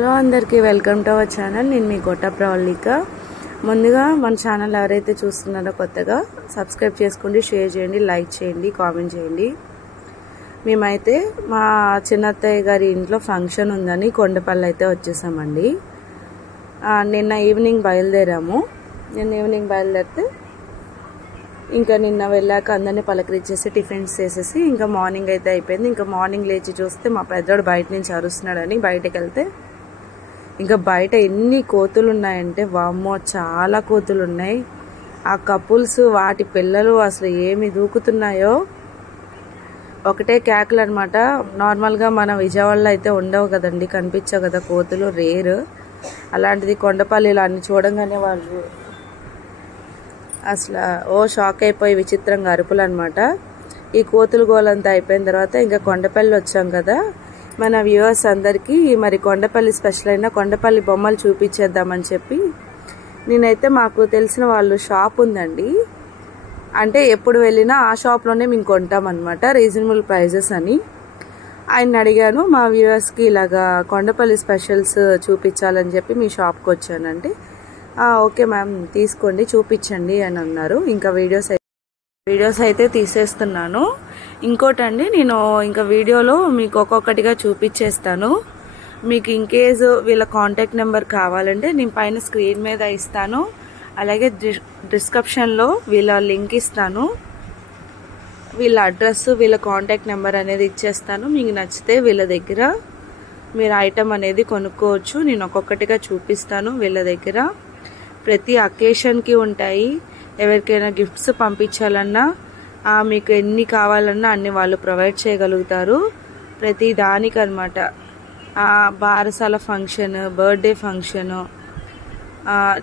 Hello అందరికీ welcome to our channel. నేను మీ గొట్ట ప్రవళిక. ముందుగా మన ఛానల్ ఎవరైతే చూస్తున్నారో కొత్తగా సబ్స్క్రైబ్ చేసుకోండి, షేర్ చేయండి, లైక్ చేయండి, కామెంట్ చేయండి. మేమైతే మా చిన్నత్తయ్య గారి ఇంట్లో ఫంక్షన్ ఉందని కొండపల్లి అయితే వచ్చేసామండి. నిన్న ఈవినింగ్ బయలుదేరాము. బయలుదేరితే ఇంకా నిన్న వెళ్ళాక అందరినీ పలకరించేసి టిఫిన్స్ చేసేసి ఇంకా మార్నింగ్ అయితే అయిపోయింది. ఇంకా మార్నింగ్ లేచి చూస్తే మా పెద్దోడు బయట నుంచి అరుస్తున్నాడని బయటకు వెళ్తే ఇంకా బయట ఎన్ని కోతులు ఉన్నాయంటే వామ్మో చాలా కోతులు ఉన్నాయి. ఆ కపుల్స్ వాటి పిల్లలు అసలు ఏమి దూకుతున్నాయో ఒకటే కేకలు అనమాట. నార్మల్గా మన విజయవాడలో అయితే ఉండవు కదండి, కనిపించవు కదా కోతులు, రేరు. అలాంటిది కొండపల్లిలో అన్ని చూడంగానే వాళ్ళు అసలు షాక్ అయిపోయి విచిత్రంగా అరుపులు అనమాట. ఈ కోతులు గోలంతా అయిపోయిన తర్వాత ఇంకా కొండపల్లి వచ్చాం కదా, మన వ్యూవర్స్ అందరికీ మరి కొండపల్లి స్పెషల్ అయిన కొండపల్లి బొమ్మలు చూపించేద్దామని చెప్పి నేనైతే మాకు తెలిసిన వాళ్ళు షాప్ ఉందండి, అంటే ఎప్పుడు వెళ్ళినా ఆ షాప్లోనే మేము కొంటామన్నమాట, రీజనబుల్ ప్రైజెస్ అని. ఆయన అడిగాను మా వ్యూవర్స్కి ఇలాగా కొండపల్లి స్పెషల్స్ చూపించాలని చెప్పి మీ షాప్కి వచ్చానంటే ఓకే మ్యామ్ తీసుకోండి చూపించండి అని అన్నారు. ఇంకా వీడియోస్ అయితే తీసేస్తున్నాను. ఇంకోటండి, నేను ఇంకా వీడియోలో మీకు ఒక్కొక్కటిగా చూపించేస్తాను. మీకు ఇన్కేస్ వీళ్ళ కాంటాక్ట్ నెంబర్ కావాలంటే నేను పైన స్క్రీన్ మీద ఇస్తాను, అలాగే డిస్క్రిప్షన్లో వీళ్ళ లింక్ ఇస్తాను, వీళ్ళ అడ్రస్, వీళ్ళ కాంటాక్ట్ నెంబర్ అనేది ఇచ్చేస్తాను. మీకు నచ్చితే వీళ్ళ దగ్గర మీరు ఐటమ్ అనేది కొనుక్కోవచ్చు. నేను ఒక్కొక్కటిగా చూపిస్తాను. వీళ్ళ దగ్గర ప్రతి అకేషన్కి ఉంటాయి. ఎవరికైనా గిఫ్ట్స్ పంపించాలన్నా మీకు ఎన్ని కావాలన్నా అన్ని వాళ్ళు ప్రొవైడ్ చేయగలుగుతారు. ప్రతి దానికి అనమాట. బారసాల ఫంక్షన్, బర్త్డే ఫంక్షను,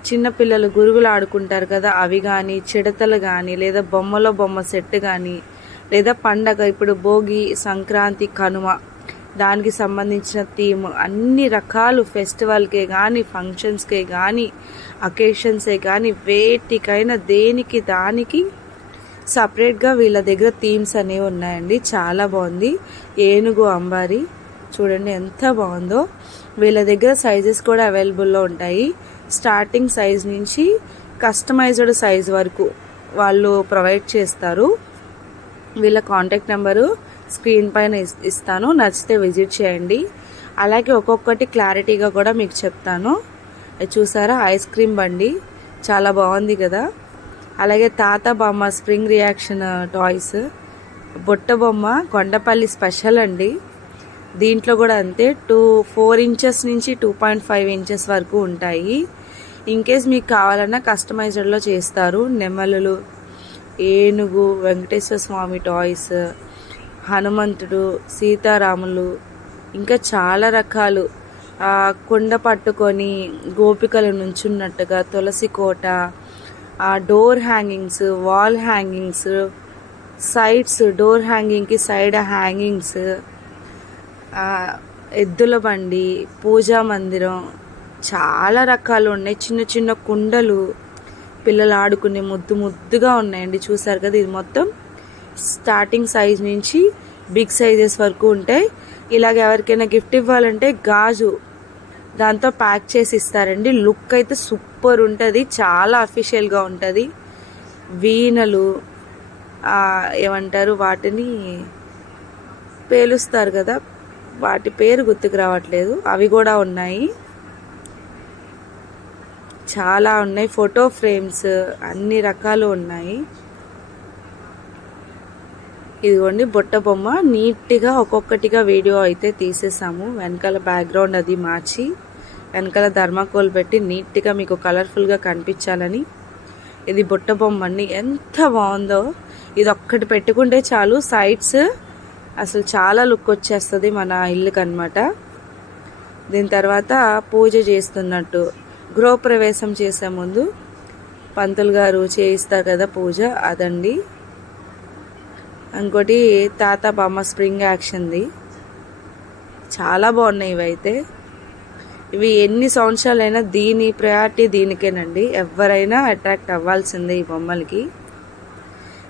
చిన్నపిల్లలు గురుగులు ఆడుకుంటారు కదా అవి కానీ, చిడతలు కానీ, లేదా బొమ్మ సెట్ కానీ, లేదా పండగ ఇప్పుడు భోగి, సంక్రాంతి, కనుమ దానికి సంబంధించిన థీమ్ అన్ని రకాలు ఫెస్టివల్కే కానీ, ఫంక్షన్స్కే కానీ, అకేషన్సే కానీ, వేటికైనా దేనికి దానికి సపరేట్గా వీళ్ళ దగ్గర థీమ్స్ అనేవి ఉన్నాయండి. చాలా బాగుంది. ఏనుగు అంబారి చూడండి ఎంత బాగుందో. వీళ్ళ దగ్గర సైజెస్ కూడా అవైలబుల్లో ఉంటాయి. స్టార్టింగ్ సైజ్ నుంచి కస్టమైజ్డ్ సైజ్ వరకు వాళ్ళు ప్రొవైడ్ చేస్తారు. వీళ్ళ కాంటాక్ట్ నెంబరు స్క్రీన్ పైన ఇస్తాను, నచ్చితే విజిట్ చేయండి. అలాగే ఒక్కొక్కటి క్లారిటీగా కూడా మీకు చెప్తాను. చూసారా ఐస్ క్రీమ్ బండి చాలా బాగుంది కదా. అలాగే తాత బొమ్మ స్ప్రింగ్ రియాక్షన్ టాయ్స్, బుట్ట బొమ్మ కొండపల్లి స్పెషల్ అండి. దీంట్లో కూడా అంతే 4 ఇంచెస్ నుంచి 2.5 ఇంచెస్ వరకు ఉంటాయి. ఇన్కేస్ మీకు కావాలన్నా కస్టమైజ్డ్లో చేస్తారు. నెమలులు, ఏనుగు, వెంకటేశ్వర స్వామి టాయ్స్, హనుమంతుడు, సీతారాములు, ఇంకా చాలా రకాలు. కుండ పట్టుకొని గోపికలు నుంచున్నట్టుగా, తులసి కోట, door hangings, wall hangings, sides, door హ్యాంగింగ్కి సైడ్ హ్యాంగింగ్స్, ఎద్దుల బండి, పూజా మందిరం, చాలా రకాలు ఉన్నాయి. చిన్న చిన్న కుండలు పిల్లలు ఆడుకునే ముద్దుగా ఉన్నాయండి. చూసారు కదా, ఇది మొత్తం స్టార్టింగ్ సైజ్ నుంచి బిగ్ సైజెస్ వరకు ఉంటాయి. ఇలాగ ఎవరికైనా గిఫ్ట్ ఇవ్వాలంటే గాజు దాంతో ప్యాక్ చేసి ఇస్తారండి. లుక్ అయితే సూపర్ ఉంటుంది, చాలా అఫీషియల్గా ఉంటుంది. వీణలు, ఏమంటారు వాటిని, పేలుస్తారు కదా, వాటి పేరు గుర్తుకు రావట్లేదు, అవి కూడా ఉన్నాయి. చాలా ఉన్నాయి. ఫోటో ఫ్రేమ్స్ అన్ని రకాలు ఉన్నాయి. ఇదిగోండి బుట్ట బొమ్మ. నీట్గా ఒక్కొక్కటిగా వీడియో అయితే తీసేసాము. వెనకాల బ్యాక్గ్రౌండ్ అది మార్చి వెనకాల ధర్మాకోల్ పెట్టి నీట్గా మీకు కలర్ఫుల్గా కనిపించాలని. ఇది బుట్ట బొమ్మ అండి, ఎంత బాగుందో. ఇది ఒక్కటి పెట్టుకుంటే చాలు, సైడ్స్ అసలు చాలా లుక్ వచ్చేస్తుంది మన ఇల్లుకి అనమాట. దీని తర్వాత పూజ చేస్తున్నట్టు, గృహప్రవేశం చేసే ముందు పంతులు గారు చేయిస్తారు కదా పూజ, అదండి. ఇంకోటి తాత బొమ్మ స్ప్రింగ్ యాక్షన్ది, చాలా బాగున్నాయి ఇవైతే. ఇవి ఎన్ని సంవత్సరాలైనా దీని ప్రయారిటీ దీనికేనండి. ఎవరైనా అట్రాక్ట్ అవ్వాల్సిందే ఈ బొమ్మలకి.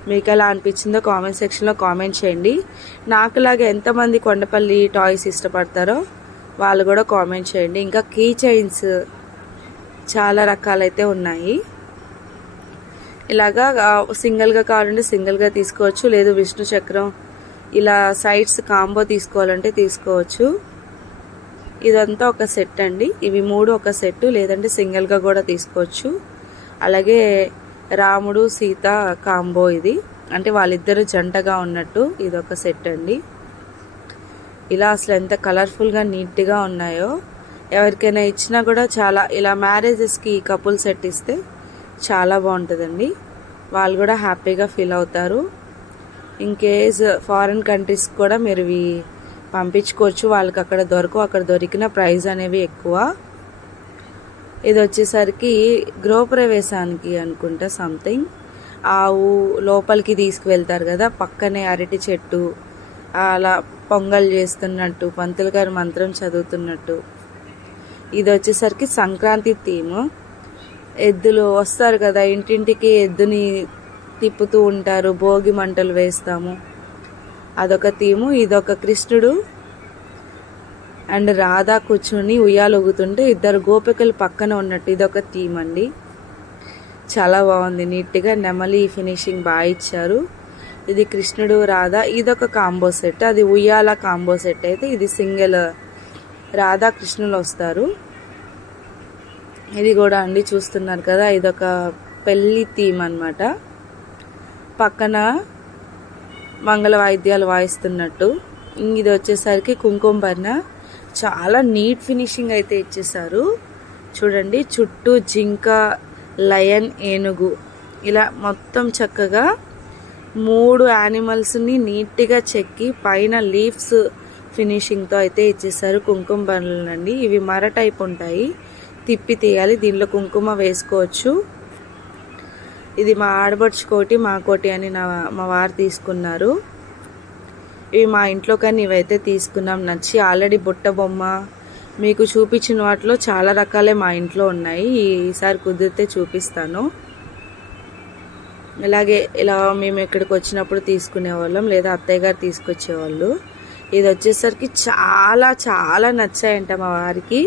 మీకు ఎలా అనిపించిందో కామెంట్ సెక్షన్లో కామెంట్ చేయండి. నాకులాగా ఎంతమంది కొండపల్లి టాయ్స్ ఇష్టపడతారో వాళ్ళు కూడా కామెంట్ చేయండి. ఇంకా కీ చైన్స్ చాలా రకాలైతే ఉన్నాయి. ఇలాగా సింగిల్గా కావాలంటే సింగిల్గా తీసుకోవచ్చు, లేదు విష్ణు చక్రం ఇలా సైడ్స్ కాంబో తీసుకోవాలంటే తీసుకోవచ్చు. ఇదంతా ఒక సెట్ అండి. ఇవి 3 ఒక సెట్, లేదంటే సింగిల్గా కూడా తీసుకోవచ్చు. అలాగే రాముడు సీత కాంబో ఇది, అంటే వాళ్ళిద్దరు జంటగా ఉన్నట్టు ఇదొక సెట్ అండి. ఇలా అసలు ఎంత కలర్ఫుల్గా నీట్గా ఉన్నాయో. ఎవరికైనా ఇచ్చినా కూడా చాలా, ఇలా మ్యారేజెస్కి కపుల్ సెట్ ఇస్తే చాలా బాగుంటుందండి. వాళ్ళు కూడా హ్యాపీగా ఫీల్ అవుతారు. ఇన్ కేస్ ఫారిన్ కంట్రీస్ కూడా మీరు ఇవి పంపించుకోవచ్చు. వాళ్ళకి అక్కడ దొరకవు, అక్కడ దొరికిన ప్రైస్ అనేవి ఎక్కువ. ఇది వచ్చేసరికి గృహప్రవేశానికి అనుకుంటా సంథింగ్. ఆవు లోపలికి తీసుకువెళ్తారు కదా, పక్కనే అరటి చెట్టు, అలా పొంగల్ చేస్తున్నట్టు, పంతులు గారు మంత్రం చదువుతున్నట్టు. ఇది వచ్చేసరికి సంక్రాంతి థీమ్. ఎద్దులు వస్తారు కదా, ఇంటింటికి ఎద్దుని తిప్పుతూ ఉంటారు, భోగి మంటలు వేస్తాము, అదొక థీము. ఇదొక కృష్ణుడు అండ్ రాధా కూర్చుని ఉయ్యాలొగుతుంటే ఇద్దరు గోపికలు పక్కన ఉన్నట్టు ఇదొక థీమ్ అండి. చాలా బాగుంది, నీట్గా నెమలి ఫినిషింగ్ బాగా ఇచ్చారు. ఇది కృష్ణుడు రాధా, ఇదొక కాంబో సెట్. అది ఉయ్యాల కాంబో సెట్ అయితే, ఇది సింగిల్ రాధా కృష్ణులు వస్తారు. ఇది కూడా అండి చూస్తున్నారు కదా, ఇదొక పెళ్లి థీమ్ అన్నమాట. పక్కన మంగళ వాయిద్యాలు వాయిస్తున్నట్టు. ఇది వచ్చేసరికి కుంకుమ భరణ, చాలా నీట్ ఫినిషింగ్ అయితే ఇచ్చేసారు చూడండి. చుట్టూ జింక, లయన్, ఏనుగు ఇలా మొత్తం చక్కగా 3 యానిమల్స్ని నీట్గా చెక్కి పైన లీవ్స్ ఫినిషింగ్తో అయితే ఇచ్చేసారు కుంకుమ భరణలండి. ఇవి మర టైప్ ఉంటాయి, తిప్పి తీయాలి, దీనిలో కుంకుమ వేసుకోవచ్చు. ఇది మా ఆడబడుచు కోటి, మా కోటి అని మా వారు తీసుకున్నారు. ఇవి మా ఇంట్లో కానీ ఇవైతే తీసుకున్నాం, నచ్చి. ఆల్రెడీ బుట్ట బొమ్మ మీకు చూపించిన వాటిలో చాలా రకాలే మా ఇంట్లో ఉన్నాయి, ఈసారి కుదిరితే చూపిస్తాను. ఇలాగే ఇలా మేము ఇక్కడికి వచ్చినప్పుడు తీసుకునేవాళ్ళం, లేదా అత్తయ్య గారు తీసుకొచ్చేవాళ్ళు. ఇది వచ్చేసరికి చాలా చాలా నచ్చాయంట మా వారికి.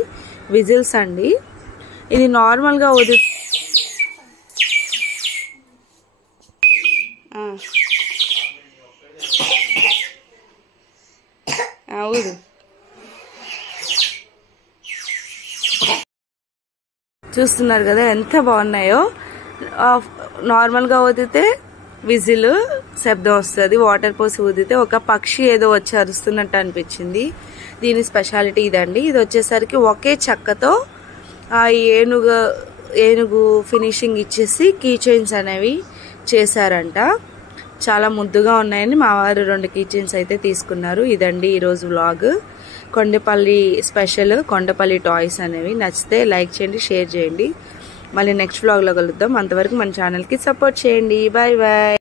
విజిల్స్ అండి. ఇది నార్మల్గా ఊదు చూస్తున్నారు కదా ఎంత బాగున్నాయో. నార్మల్గా ఊదితే విజిల్ శబ్దం వస్తుంది, వాటర్ పోసి ఊదితే ఒక పక్షి ఏదో వచ్చి అరుస్తున్నట్టు అనిపించింది. దీని స్పెషాలిటీ ఇదండి. ఇది వచ్చేసరికి ఒకే చెక్కతో ఏనుగు ఫినిషింగ్ ఇచ్చేసి కీ చైన్స్ అనేవి చేశారంట. చాలా ముద్దుగా ఉన్నాయని మా వారు 2 కీ చైన్స్ అయితే తీసుకున్నారు. ఇదండి ఈరోజు vlog. Kondapalli special, Kondapalli toys అనేవి. నచ్చితే లైక్ చేయండి, షేర్ చేయండి. మళ్ళీ నెక్స్ట్ వ్లాగ్లో కలుద్దాం. అంతవరకు మన ఛానల్కి సపోర్ట్ చేయండి. Bye bye.